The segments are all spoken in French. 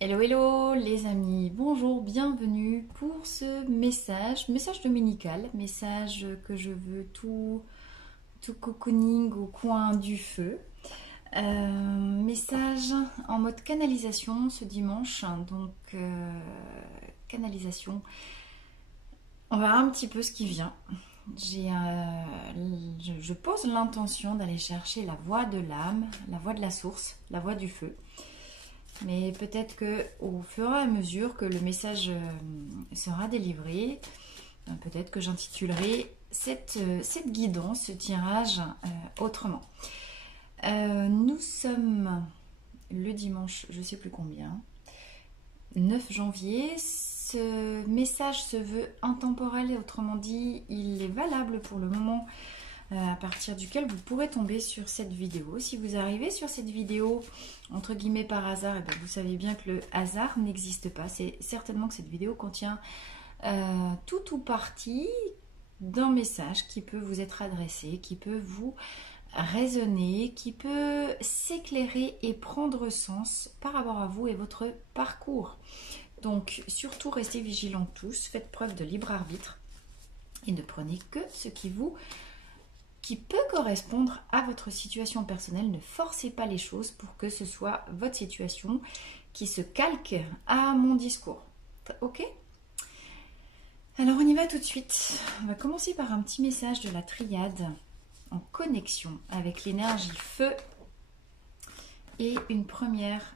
Hello hello les amis, bonjour, bienvenue pour ce message dominical, message que je veux tout cocooning au coin du feu. Message en mode canalisation ce dimanche, donc canalisation, on va voir un petit peu ce qui vient. Je pose l'intention d'aller chercher la voix de l'âme, la voix de la source, la voix du feu. Mais peut-être que au fur et à mesure que le message sera délivré, peut-être que j'intitulerai cette guidance, ce tirage autrement. Nous sommes le dimanche, je ne sais plus combien, 9 janvier. Ce message se veut intemporel, autrement dit, il est valable pour le moment à partir duquel vous pourrez tomber sur cette vidéo. Si vous arrivez sur cette vidéo entre guillemets par hasard, et bien vous savez bien que le hasard n'existe pas. C'est certainement que cette vidéo contient tout ou partie d'un message qui peut vous être adressé, qui peut vous résonner, qui peut s'éclairer et prendre sens par rapport à vous et votre parcours. Donc surtout restez vigilants tous, faites preuve de libre arbitre et ne prenez que ce qui peut correspondre à votre situation personnelle. Ne forcez pas les choses pour que ce soit votre situation qui se calque à mon discours. Ok? Alors on y va tout de suite. On va commencer par un petit message de la triade en connexion avec l'énergie feu. Et une première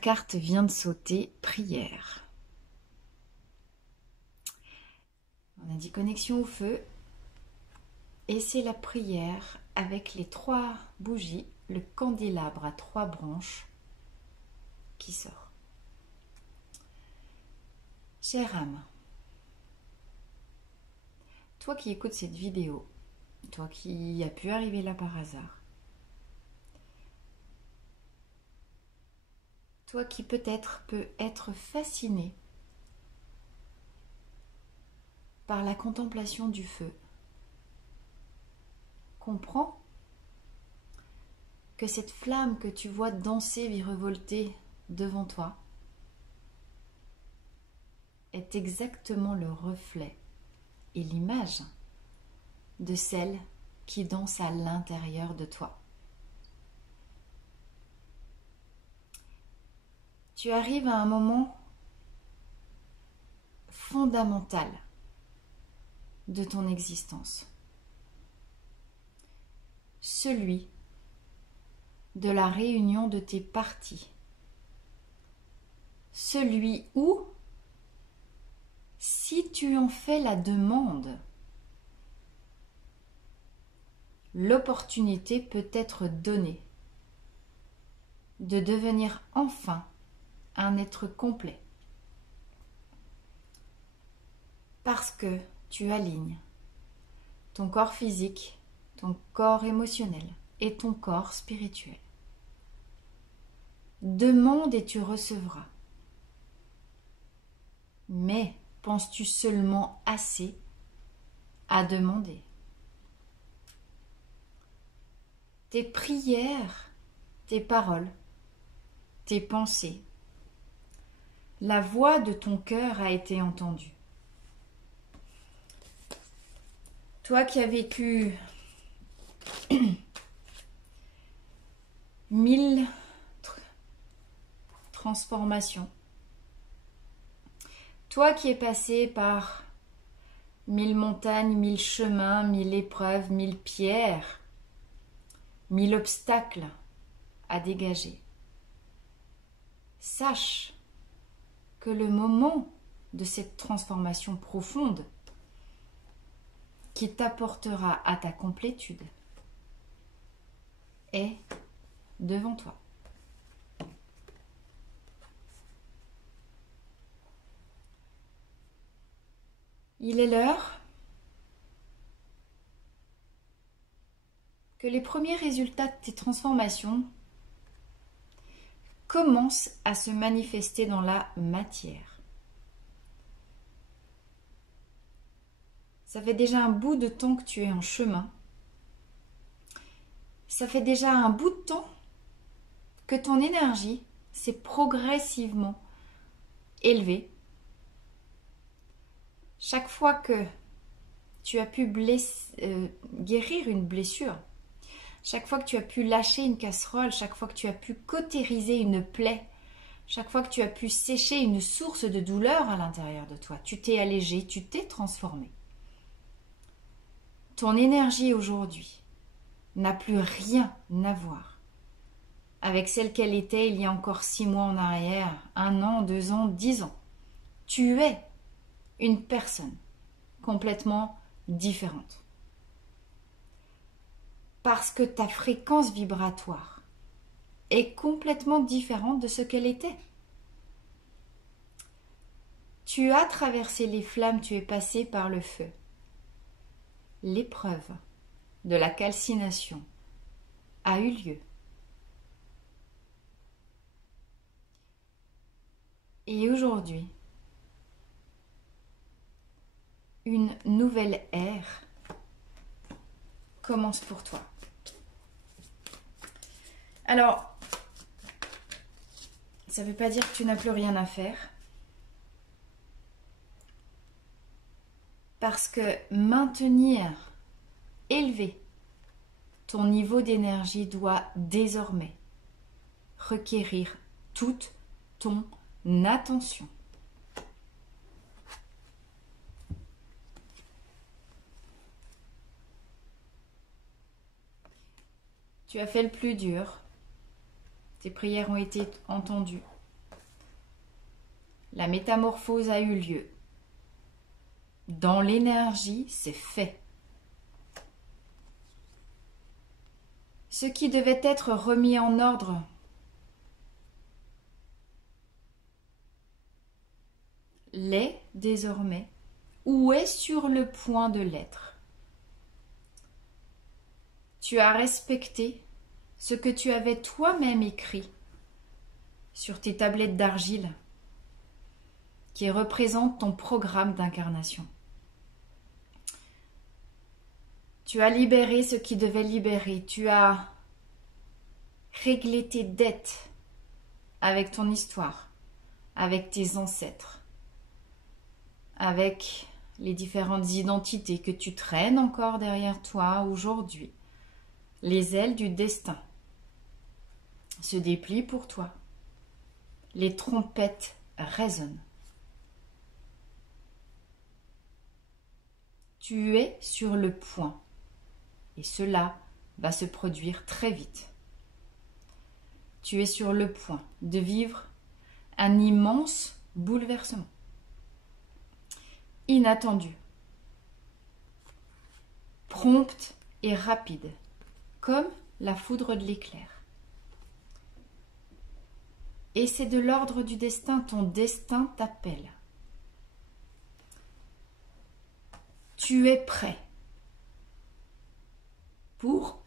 carte vient de sauter, prière. On a dit connexion au feu et c'est la prière avec les 3 bougies, le candélabre à 3 branches qui sort. Chère âme, toi qui écoutes cette vidéo, toi qui as pu arriver là par hasard, toi qui peut-être peut être fasciné par la contemplation du feu, comprends que cette flamme que tu vois danser, virevolter devant toi est exactement le reflet et l'image de celle qui danse à l'intérieur de toi. Tu arrives à un moment fondamental de ton existence, celui de la réunion de tes parties, celui où, si tu en fais la demande, l'opportunité peut être donnée de devenir enfin un être complet, parce que tu alignes ton corps physique, ton corps émotionnel et ton corps spirituel. Demande et tu recevras. Mais penses-tu seulement assez à demander? Tes prières, tes paroles, tes pensées, la voix de ton cœur a été entendue. Toi qui as vécu 1000 transformations, toi qui es passé par 1000 montagnes, 1000 chemins, 1000 épreuves, 1000 pierres, 1000 obstacles à dégager, sache que le moment de cette transformation profonde qui t'apportera à ta complétude est devant toi. Il est l'heure que les premiers résultats de tes transformations commencent à se manifester dans la matière. Ça fait déjà un bout de temps que tu es en chemin. Ça fait déjà un bout de temps que ton énergie s'est progressivement élevée. Chaque fois que tu as pu guérir une blessure, chaque fois que tu as pu lâcher une casserole, chaque fois que tu as pu cautériser une plaie, chaque fois que tu as pu sécher une source de douleur à l'intérieur de toi, tu t'es allégé, tu t'es transformé. Ton énergie aujourd'hui n'a plus rien à voir avec celle qu'elle était il y a encore 6 mois en arrière, 1 an, 2 ans, 10 ans. Tu es une personne complètement différente. Parce que ta fréquence vibratoire est complètement différente de ce qu'elle était. Tu as traversé les flammes, tu es passé par le feu. L'épreuve de la calcination a eu lieu. Et aujourd'hui, une nouvelle ère commence pour toi. Alors, ça ne veut pas dire que tu n'as plus rien à faire. Parce que maintenir élevé ton niveau d'énergie doit désormais requérir toute ton attention. Tu as fait le plus dur. Tes prières ont été entendues. La métamorphose a eu lieu. Dans l'énergie, c'est fait. Ce qui devait être remis en ordre l'est désormais ou est sur le point de l'être. Tu as respecté ce que tu avais toi-même écrit sur tes tablettes d'argile qui représentent ton programme d'incarnation. Tu as libéré ce qui devait libérer. Tu as réglé tes dettes avec ton histoire, avec tes ancêtres, avec les différentes identités que tu traînes encore derrière toi aujourd'hui. Les ailes du destin se déplient pour toi. Les trompettes résonnent. Tu es sur le point. Et cela va se produire très vite. Tu es sur le point de vivre un immense bouleversement. Inattendu. Prompte et rapide, comme la foudre de l'éclair. Et c'est de l'ordre du destin, ton destin t'appelle. Tu es prêt pour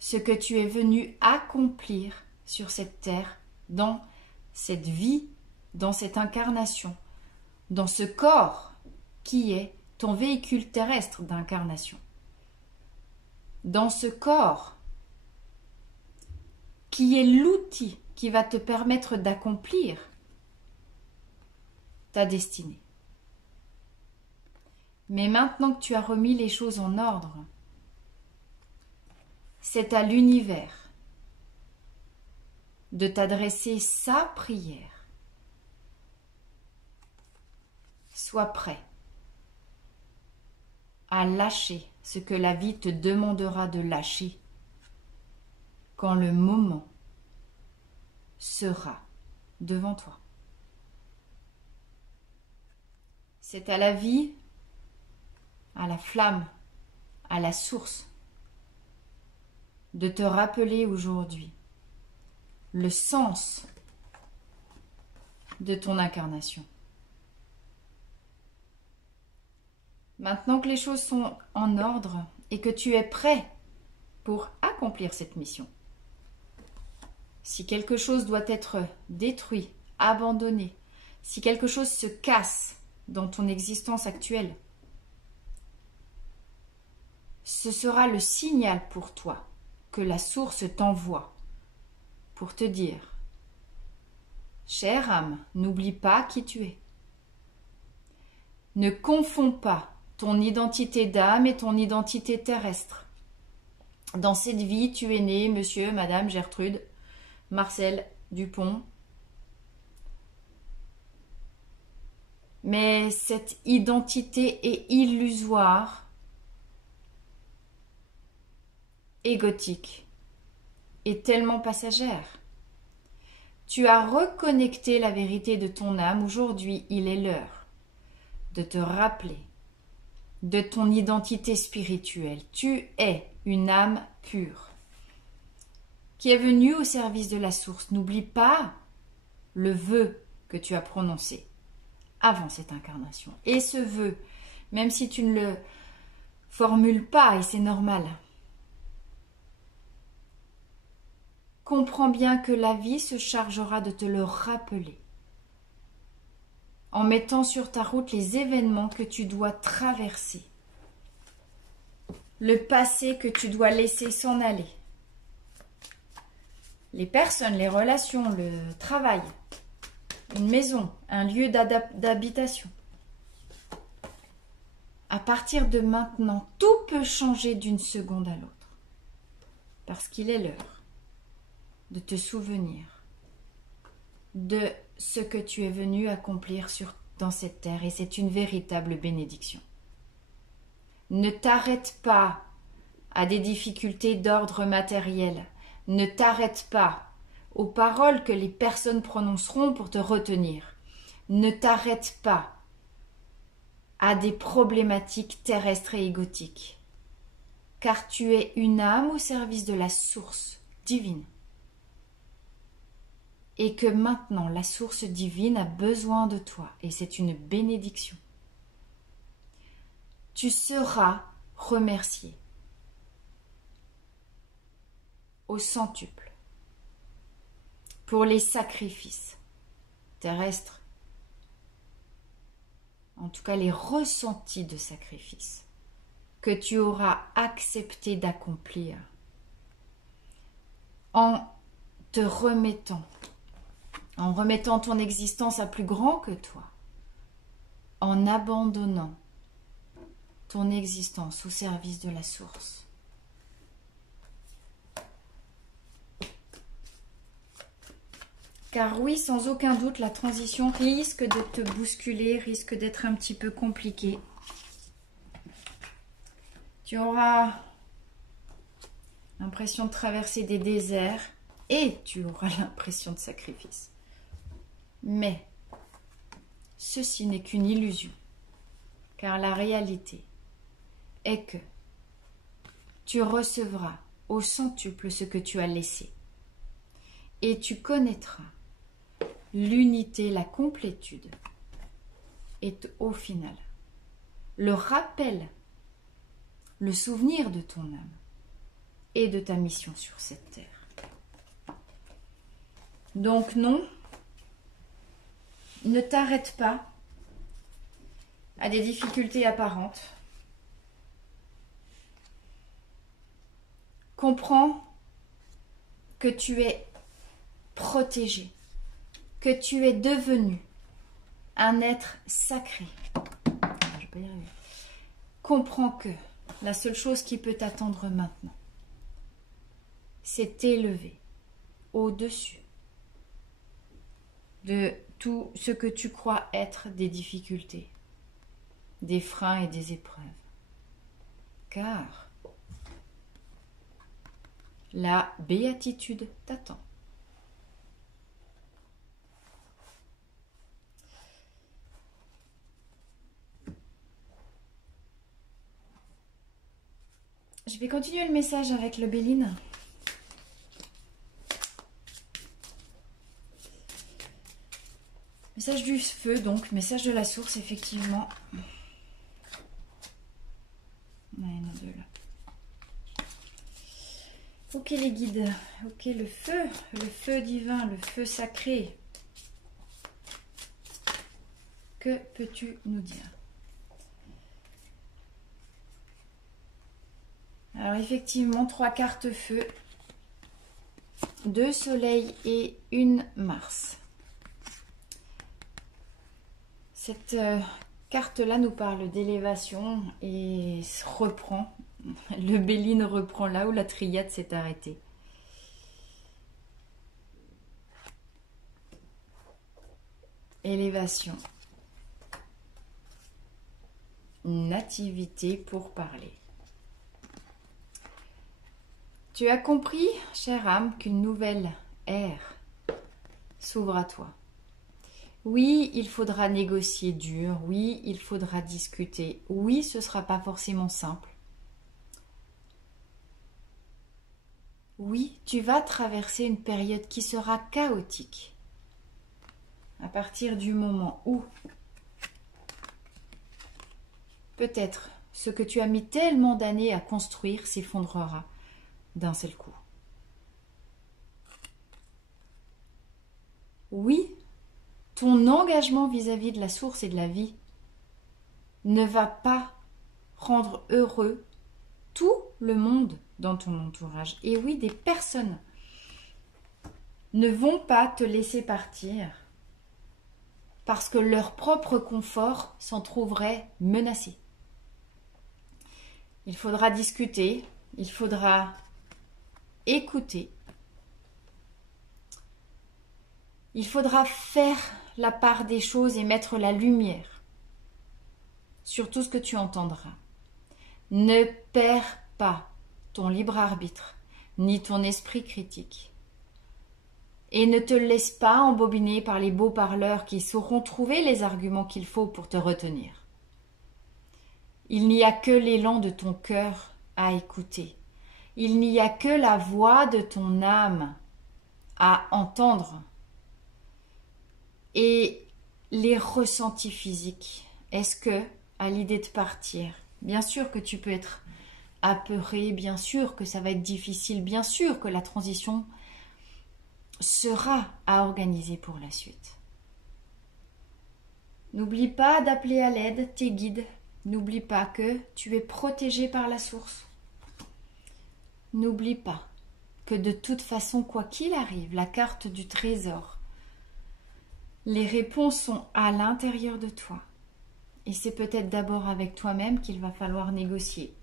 ce que tu es venu accomplir sur cette terre, dans cette vie, dans cette incarnation, dans ce corps qui est ton véhicule terrestre d'incarnation, dans ce corps qui est l'outil qui va te permettre d'accomplir ta destinée. Mais maintenant que tu as remis les choses en ordre, c'est à l'univers de t'adresser sa prière. Sois prêt à lâcher ce que la vie te demandera de lâcher quand le moment sera devant toi. C'est à la vie, à la flamme, à la source, de te rappeler aujourd'hui le sens de ton incarnation. Maintenant que les choses sont en ordre et que tu es prêt pour accomplir cette mission, si quelque chose doit être détruit, abandonné, si quelque chose se casse dans ton existence actuelle, ce sera le signal pour toi que la source t'envoie pour te dire, chère âme, n'oublie pas qui tu es. Ne confonds pas ton identité d'âme et ton identité terrestre. Dans cette vie, tu es né, monsieur, madame Gertrude, Marcel Dupont. Mais cette identité est illusoire, égotique et tellement passagère. Tu as reconnecté la vérité de ton âme. Aujourd'hui, il est l'heure de te rappeler de ton identité spirituelle. Tu es une âme pure qui est venue au service de la source. N'oublie pas le vœu que tu as prononcé avant cette incarnation. Et ce vœu, même si tu ne le formules pas, et c'est normal, comprends bien que la vie se chargera de te le rappeler en mettant sur ta route les événements que tu dois traverser, le passé que tu dois laisser s'en aller, les personnes, les relations, le travail, une maison, un lieu d'habitation. À partir de maintenant, tout peut changer d'une seconde à l'autre, parce qu'il est l'heure de te souvenir de ce que tu es venu accomplir dans cette terre, et c'est une véritable bénédiction. Ne t'arrête pas à des difficultés d'ordre matériel, ne t'arrête pas aux paroles que les personnes prononceront pour te retenir, ne t'arrête pas à des problématiques terrestres et égotiques, car tu es une âme au service de la source divine. Et que maintenant la source divine a besoin de toi, et c'est une bénédiction. Tu seras remercié au centuple pour les sacrifices terrestres, en tout cas les ressentis de sacrifice que tu auras accepté d'accomplir en te remettant, en remettant ton existence à plus grand que toi, en abandonnant ton existence au service de la source. Car oui, sans aucun doute, la transition risque de te bousculer, risque d'être un petit peu compliquée. Tu auras l'impression de traverser des déserts et tu auras l'impression de sacrifice. Mais ceci n'est qu'une illusion, car la réalité est que tu recevras au centuple ce que tu as laissé et tu connaîtras l'unité, la complétude et au final le rappel, le souvenir de ton âme et de ta mission sur cette terre. Donc non, ne t'arrête pas à des difficultés apparentes. Comprends que tu es protégé, que tu es devenu un être sacré. Je vais pas y arriver. Comprends que la seule chose qui peut t'attendre maintenant, c'est t'élever au-dessus de tout ce que tu crois être des difficultés, des freins et des épreuves. Car la béatitude t'attend. Je vais continuer le message avec le Béline. Message du feu, donc, message de la source, effectivement. Ouais, non, deux là. Ok les guides, ok le feu divin, le feu sacré. Que peux-tu nous dire? Alors effectivement, 3 cartes feu. 2 soleils et 1 Mars. Cette carte-là nous parle d'élévation et reprend. Le Béline reprend là où la triade s'est arrêtée. Élévation. Nativité pour parler. Tu as compris, chère âme, qu'une nouvelle ère s'ouvre à toi. Oui, il faudra négocier dur, oui, il faudra discuter, oui, ce ne sera pas forcément simple. Oui, tu vas traverser une période qui sera chaotique. À partir du moment où peut-être ce que tu as mis tellement d'années à construire s'effondrera d'un seul coup. Oui, ton engagement vis-à-vis de la source et de la vie ne va pas rendre heureux tout le monde dans ton entourage. Et oui, des personnes ne vont pas te laisser partir parce que leur propre confort s'en trouverait menacé. Il faudra discuter, il faudra écouter. Il faudra faire la part des choses et mettre la lumière sur tout ce que tu entendras. Ne perds pas ton libre arbitre, ni ton esprit critique. Et ne te laisse pas embobiner par les beaux parleurs qui sauront trouver les arguments qu'il faut pour te retenir. Il n'y a que l'élan de ton cœur à écouter. Il n'y a que la voix de ton âme à entendre. Et les ressentis physiques. Est-ce que, à l'idée de partir, bien sûr que tu peux être apeuré, bien sûr que ça va être difficile, bien sûr que la transition sera à organiser pour la suite. N'oublie pas d'appeler à l'aide tes guides. N'oublie pas que tu es protégé par la source. N'oublie pas que de toute façon, quoi qu'il arrive, la carte du trésor, les réponses sont à l'intérieur de toi. Et c'est peut-être d'abord avec toi-même qu'il va falloir négocier.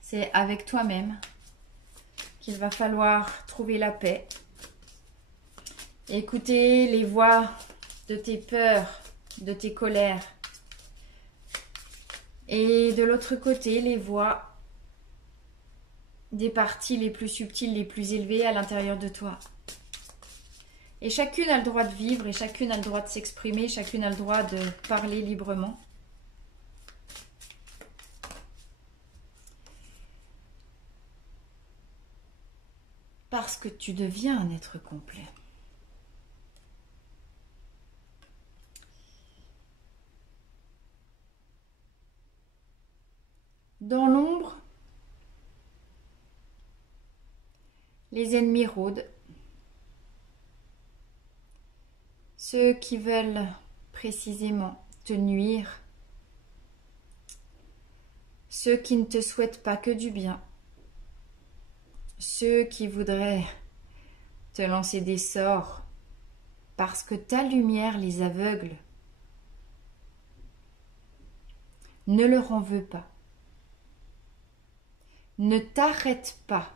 C'est avec toi-même qu'il va falloir trouver la paix. Écouter les voix de tes peurs, de tes colères. Et de l'autre côté, les voix des parties les plus subtiles, les plus élevées à l'intérieur de toi. Et chacune a le droit de vivre, et chacune a le droit de s'exprimer, chacune a le droit de parler librement. Parce que tu deviens un être complet. Dans l'ombre, les ennemis rôdent. Ceux qui veulent précisément te nuire. Ceux qui ne te souhaitent pas que du bien. Ceux qui voudraient te lancer des sorts parce que ta lumière les aveugle. Ne leur en veux pas. Ne t'arrête pas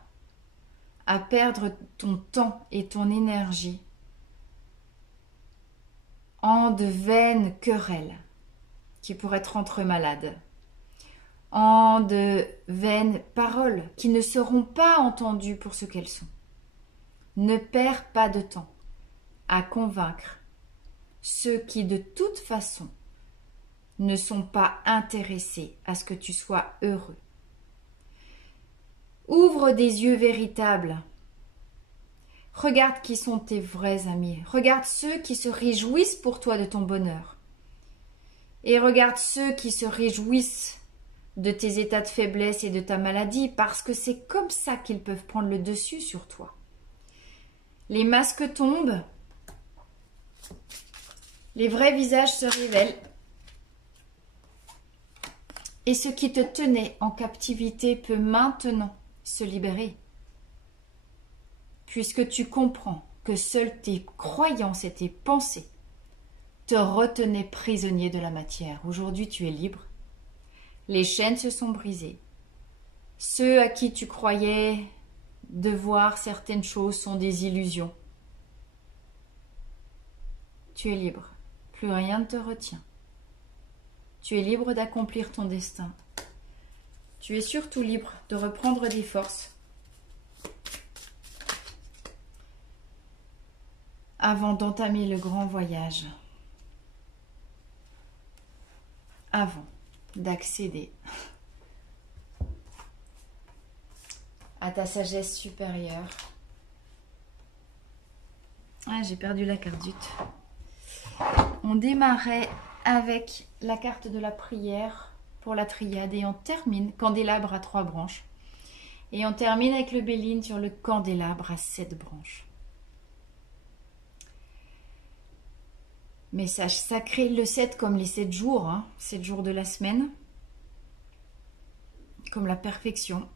à perdre ton temps et ton énergie en de vaines querelles qui pourraient te rendre malade, en de vaines paroles qui ne seront pas entendues pour ce qu'elles sont. Ne perds pas de temps à convaincre ceux qui de toute façon ne sont pas intéressés à ce que tu sois heureux. Ouvre des yeux véritables. Regarde qui sont tes vrais amis. Regarde ceux qui se réjouissent pour toi de ton bonheur. Et regarde ceux qui se réjouissent de tes états de faiblesse et de ta maladie, parce que c'est comme ça qu'ils peuvent prendre le dessus sur toi. Les masques tombent, les vrais visages se révèlent, et ce qui te tenait en captivité peut maintenant se libérer. puisque tu comprends que seules tes croyances et tes pensées te retenaient prisonnier de la matière. Aujourd'hui, tu es libre. Les chaînes se sont brisées. Ceux à qui tu croyais devoir certaines choses sont des illusions. Tu es libre. Plus rien ne te retient. Tu es libre d'accomplir ton destin. Tu es surtout libre de reprendre des forces avant d'entamer le grand voyage. Avant d'accéder à ta sagesse supérieure. Ah, j'ai perdu la carte, zut. On démarrait avec la carte de la prière pour la triade et on termine, candélabre à 3 branches. Et on termine avec le Béline sur le candélabre à 7 branches. Message sacré, le 7 comme les 7 jours, 7 jours de la semaine, comme la perfection.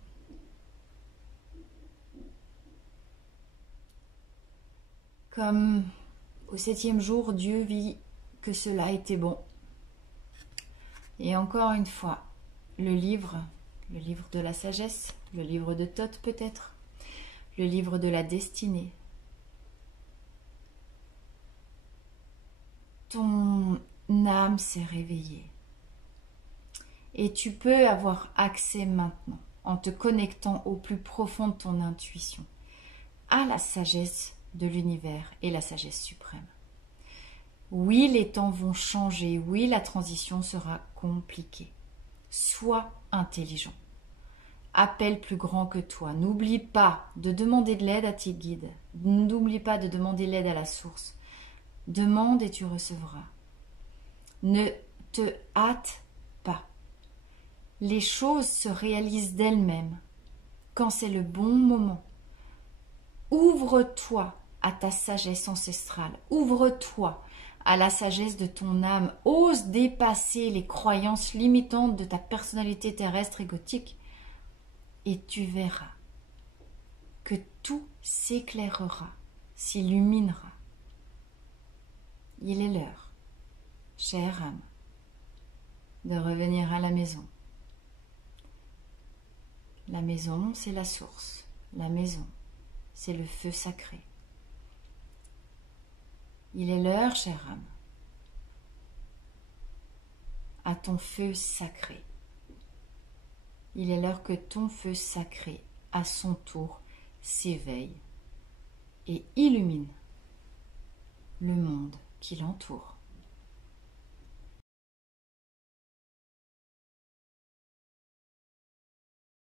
Comme au 7e jour, Dieu vit que cela était bon. Et encore une fois, le livre de la sagesse, le livre de Thoth peut-être, le livre de la destinée. Ton âme s'est réveillée. Et tu peux avoir accès maintenant, en te connectant au plus profond de ton intuition, à la sagesse de l'univers et la sagesse suprême. Oui, les temps vont changer. Oui, la transition sera compliquée. Sois intelligent. Appelle plus grand que toi. N'oublie pas de demander de l'aide à tes guides. N'oublie pas de demander l'aide à la source. Demande et tu recevras. Ne te hâte pas. Les choses se réalisent d'elles-mêmes quand c'est le bon moment. Ouvre-toi à ta sagesse ancestrale. Ouvre-toi à la sagesse de ton âme. Ose dépasser les croyances limitantes de ta personnalité terrestre égotique. Et tu verras que tout s'éclairera, s'illuminera. Il est l'heure, chère âme, de revenir à la maison. La maison, c'est la source. La maison, c'est le feu sacré. Il est l'heure, chère âme, à ton feu sacré. Il est l'heure que ton feu sacré, à son tour, s'éveille et illumine le monde qui l'entoure.